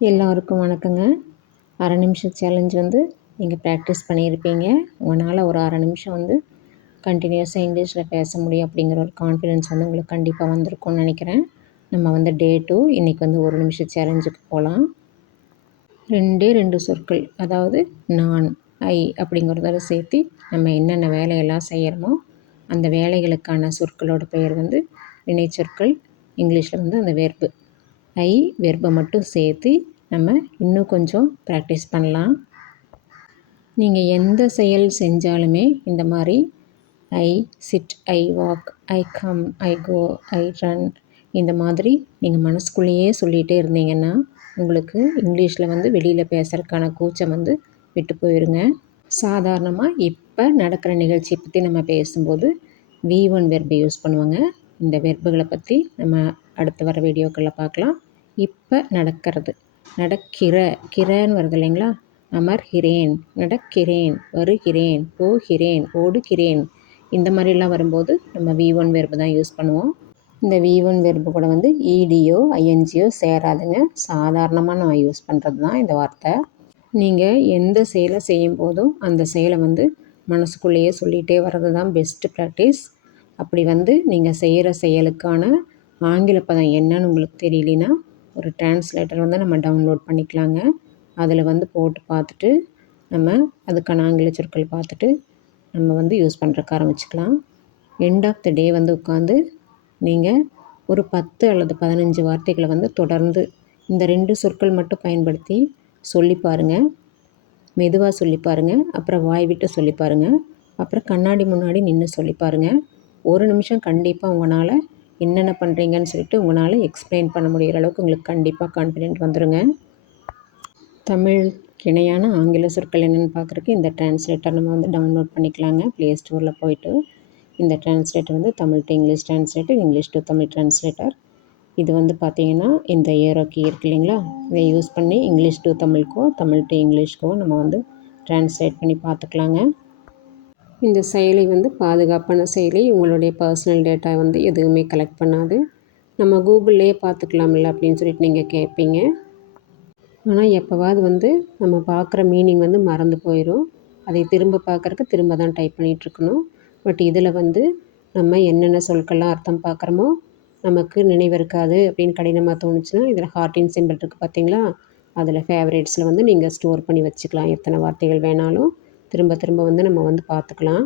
எல்லாருக்கும் வணக்கங்க. அரை நிமிஷம் சேலஞ்ச் வந்து நீங்கள் ப்ராக்டிஸ் பண்ணியிருப்பீங்க. உங்களால் ஒரு அரை நிமிஷம் வந்து கண்டினியூஸாக இங்கிலீஷில் பேச முடியும் அப்படிங்கிற ஒரு கான்ஃபிடென்ஸ் வந்து உங்களுக்கு கண்டிப்பாக வந்திருக்கும்னு நினைக்கிறேன். நம்ம வந்து டே 2 இன்றைக்கி வந்து ஒரு நிமிஷம் சேலஞ்சுக்கு போகலாம். 2 சொற்கள், அதாவது நான், ஐ அப்படிங்கிறதோட சேர்த்து நம்ம என்னென்ன வேலையெல்லாம் செய்கிறோமோ அந்த வேலைகளுக்கான சொற்களோட பெயர் வந்து வினைச்சொற்கள். இங்கிலீஷில் வந்து அந்த வெர்பு. ஐ வெர்பை மட்டும் சேர்த்து நம்ம இன்னும் கொஞ்சம் ப்ராக்டிஸ் பண்ணலாம். நீங்கள் எந்த செயல் செஞ்சாலுமே இந்த மாதிரி I sit, I walk, I come, I go, I run, இந்த மாதிரி நீங்கள் மனசுக்குள்ளேயே சொல்லிகிட்டே இருந்தீங்கன்னா உங்களுக்கு இங்கிலீஷில் வந்து வெளியில் பேசுகிறதுக்கான கூச்சம் வந்து விட்டு போயிருங்க. சாதாரணமாக இப்போ நடக்கிற நிகழ்ச்சியை பற்றி நம்ம பேசும்போது V1 வெர்பை யூஸ் பண்ணுவாங்க. இந்த வெர்புகளை பற்றி நம்ம அடுத்து வர வீடியோக்களில் பார்க்கலாம். இப்போ நடக்கிறது, கிரன்னு வருது இல்லைங்களா? அமர்கிறேன், நடக்கிறேன், வருகிறேன், போகிறேன், ஓடுகிறேன், இந்த மாதிரிலாம் வரும்போது நம்ம V1 வெர்பு தான் யூஸ் பண்ணுவோம். இந்த V1 வெர்பு கூட வந்து EDயோ INGயோ சேராதுங்க. சாதாரணமாக நம்ம யூஸ் பண்ணுறது தான் இந்த வார்த்தை. நீங்கள் எந்த செயலை செய்யும் போதும் அந்த செயலை வந்து மனசுக்குள்ளேயே சொல்லிகிட்டே வர்றது தான் பெஸ்ட்டு ப்ராக்டிஸ். அப்படி வந்து நீங்கள் செய்கிற செயலுக்கான ஆங்கில பதம் என்னன்னு உங்களுக்கு தெரியலனா ஒரு டிரான்ஸ்லேட்டர் வந்து நம்ம டவுன்லோட் பண்ணிக்கலாங்க. அதில் வந்து போட்டு பார்த்துட்டு நம்ம அதுக்கான ஆங்கில சொற்கள் பார்த்துட்டு நம்ம வந்து யூஸ் பண்ணுறக்கு ஆரம்பிச்சுக்கலாம். எண்ட் ஆஃப் த டே வந்து உட்காந்து நீங்கள் ஒரு 10 அல்லது 15 வார்த்தைகளை வந்து தொடர்ந்து இந்த 2 சொற்கள் மட்டும் பயன்படுத்தி சொல்லி பாருங்கள். மெதுவாக சொல்லி பாருங்கள், அப்புறம் வாய் விட்டு சொல்லி பாருங்கள், அப்புறம் கண்ணாடி முன்னாடி நின்று சொல்லி பாருங்கள். ஒரு நிமிஷம் கண்டிப்பாக உங்களால் என்னென்ன பண்ணுறீங்கன்னு சொல்லிட்டு உங்களால் எக்ஸ்பிளைன் பண்ண முடிகிற அளவுக்கு உங்களுக்கு கண்டிப்பாக கான்ஃபிடென்ட் வந்துடுங்க. தமிழுக்கு இணையான ஆங்கில சொற்கள் என்னென்னு பார்க்குறக்கு இந்த டிரான்ஸ்லேட்டர் நம்ம வந்து டவுன்லோட் பண்ணிக்கலாங்க. ப்ளே ஸ்டோரில் போய்ட்டு இந்த டிரான்ஸ்லேட்டர் வந்து Tamil to English translator, English to Tamil translator. இது வந்து பார்த்திங்கன்னா இந்த ஏரோ கீ இருக்கு இல்லைங்களா, இதை யூஸ் பண்ணி இங்கிலீஷ் டு தமிழுக்கோ தமிழ் டு இங்கிலீஷ்க்கோ நம்ம வந்து டிரான்ஸ்லேட் பண்ணி பார்த்துக்கலாங்க. இந்த செயலி வந்து பாதுகாப்பான செயலி. உங்களுடைய பர்சனல் டேட்டா வந்து எதுவுமே கலெக்ட் பண்ணாது. நம்ம கூகுள்லேயே பார்த்துக்கலாம்ல அப்படின்னு சொல்லிட்டு நீங்கள் கேட்பீங்க. ஆனால் எப்போவாது வந்து நம்ம பார்க்குற மீனிங் வந்து மறந்து போயிடும். அதை திரும்ப பார்க்குறக்கு திரும்ப தான் டைப் பண்ணிகிட்ருக்கணும். பட் இதில் வந்து நம்ம என்னென்ன சொற்கள்லாம் அர்த்தம் பார்க்குறோமோ நமக்கு நினைவு இருக்காது அப்படின்னு கடினமாக தோணுச்சுன்னா இதில் ஹார்ட்டின் சிம்பிள் இருக்குது பார்த்தீங்களா, அதில் ஃபேவரேட்ஸில் வந்து நீங்கள் ஸ்டோர் பண்ணி வச்சுக்கலாம். எத்தனை வார்த்தைகள் வேணாலும் திரும்ப திரும்ப வந்து நம்ம வந்து பார்த்துக்கலாம்.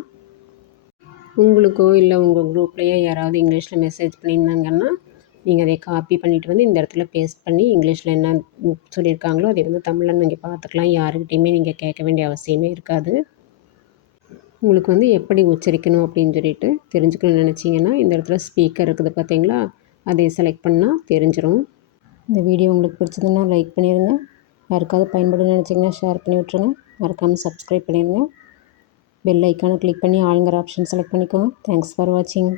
உங்களுக்கோ இல்லை உங்கள் குரூப்லேயே யாராவது இங்கிலீஷில் மெசேஜ் பண்ணியிருந்தாங்கன்னா நீங்கள் அதை காப்பி பண்ணிவிட்டு வந்து இந்த இடத்துல பேஸ்ட் பண்ணி இங்கிலீஷில் என்ன சொல்லியிருக்காங்களோ அதை வந்து தமிழில் நீங்கள் பார்த்துக்கலாம். யாருக்கிட்டையுமே நீங்கள் கேட்க வேண்டிய அவசியமே இருக்காது. உங்களுக்கு வந்து எப்படி உச்சரிக்கணும் அப்படின்னு சொல்லிட்டு தெரிஞ்சுக்கணும்னு நினச்சிங்கன்னா இந்த இடத்துல ஸ்பீக்கர் இருக்குது பார்த்தீங்களா, அதை செலக்ட் பண்ணால் தெரிஞ்சிடும். இந்த வீடியோ உங்களுக்கு பிடிச்சதுன்னா லைக் பண்ணிடுங்க. யாருக்காவது பயன்படுன்னு நினச்சிங்கன்னா ஷேர் பண்ணி விட்ருங்க. மறக்காமல் சப்ஸ்கிரைப் பண்ணிடுங்க. பெல் ஐக்கானை கிளிக் பண்ணி ஆளுங்கிற ஆப்ஷன் செலக்ட் பண்ணிக்கோங்க. தேங்க்ஸ் ஃபார் வாட்சிங்.